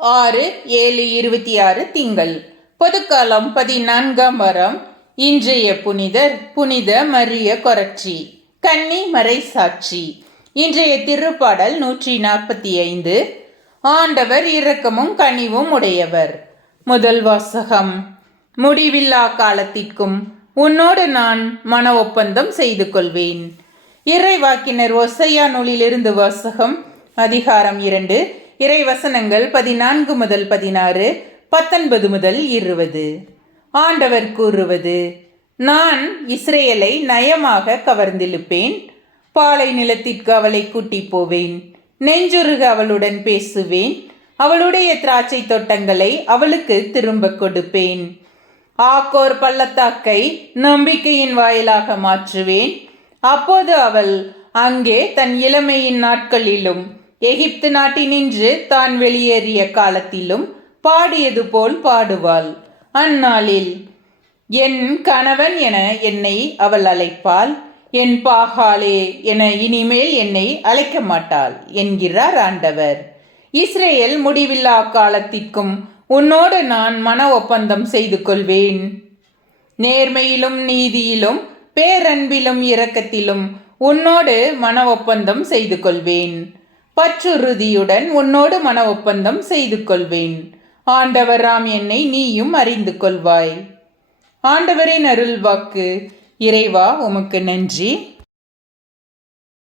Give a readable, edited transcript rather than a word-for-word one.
6/7/26 திங்கள். பொதுக்காலம் 14ஆம் வாரம். இன்றைய புனிதர் புனித மரிய கொரச்சி, கன்னி மறை சாட்சி. இன்றைய திருப்பாடல் 145. ஆண்டவர் இரக்கமும் கனிவும் உடையவர். முதல் வாசகம். முடிவில்லா காலத்திற்கும் உன்னோடு நான் மன ஒப்பந்தம் செய்து கொள்வேன். இறைவாக்கினர் ஓசையா நூலிலிருந்து வாசகம். அதிகாரம் 2, இறைவசனங்கள் 14 முதல் 16, 19 முதல் 20. ஆண்டவர் கூறுவது: நான் இஸ்ரேலை நயமாக கவர்ந்திழுப்பேன். பாலை நிலத்திற்கு அவளை கூட்டி போவேன். நெஞ்சுருக அவளுடன் பேசுவேன். அவளுடைய திராட்சை தோட்டங்களை அவளுக்கு திரும்ப கொடுப்பேன். ஆக்கோர் பள்ளத்தாக்கை நம்பிக்கையின் வாயிலாக மாற்றுவேன். அப்போது அவள் அங்கே தன் இளமையின் நாட்களிலும் எகிப்து நாட்டினின்று தான் வெளியேறிய காலத்திலும் பாடியது போல் பாடுவாள். அந்நாளில் என் கணவன் என என்னை அவள் அழைப்பாள். என் பாகாலே என இனிமேல் என்னை அழைக்க மாட்டாள் என்கிறார் ஆண்டவர். இஸ்ரேல் முடிவில்லா காலத்திற்கும் உன்னோடு நான் மன ஒப்பந்தம் செய்து கொள்வேன். நேர்மையிலும் நீதியிலும் பேரன்பிலும் இரக்கத்திலும் உன்னோடு மன ஒப்பந்தம் செய்து கொள்வேன். பற்றுறுதியுடன் உன்னோடு மன ஒப்பந்தம் செய்து கொள்வேன். ஆண்டவராம் என்னை நீயும் அறிந்து கொள்வாய். ஆண்டவரின் அருள்வாக்கு. இறைவா, உமக்கு நன்றி.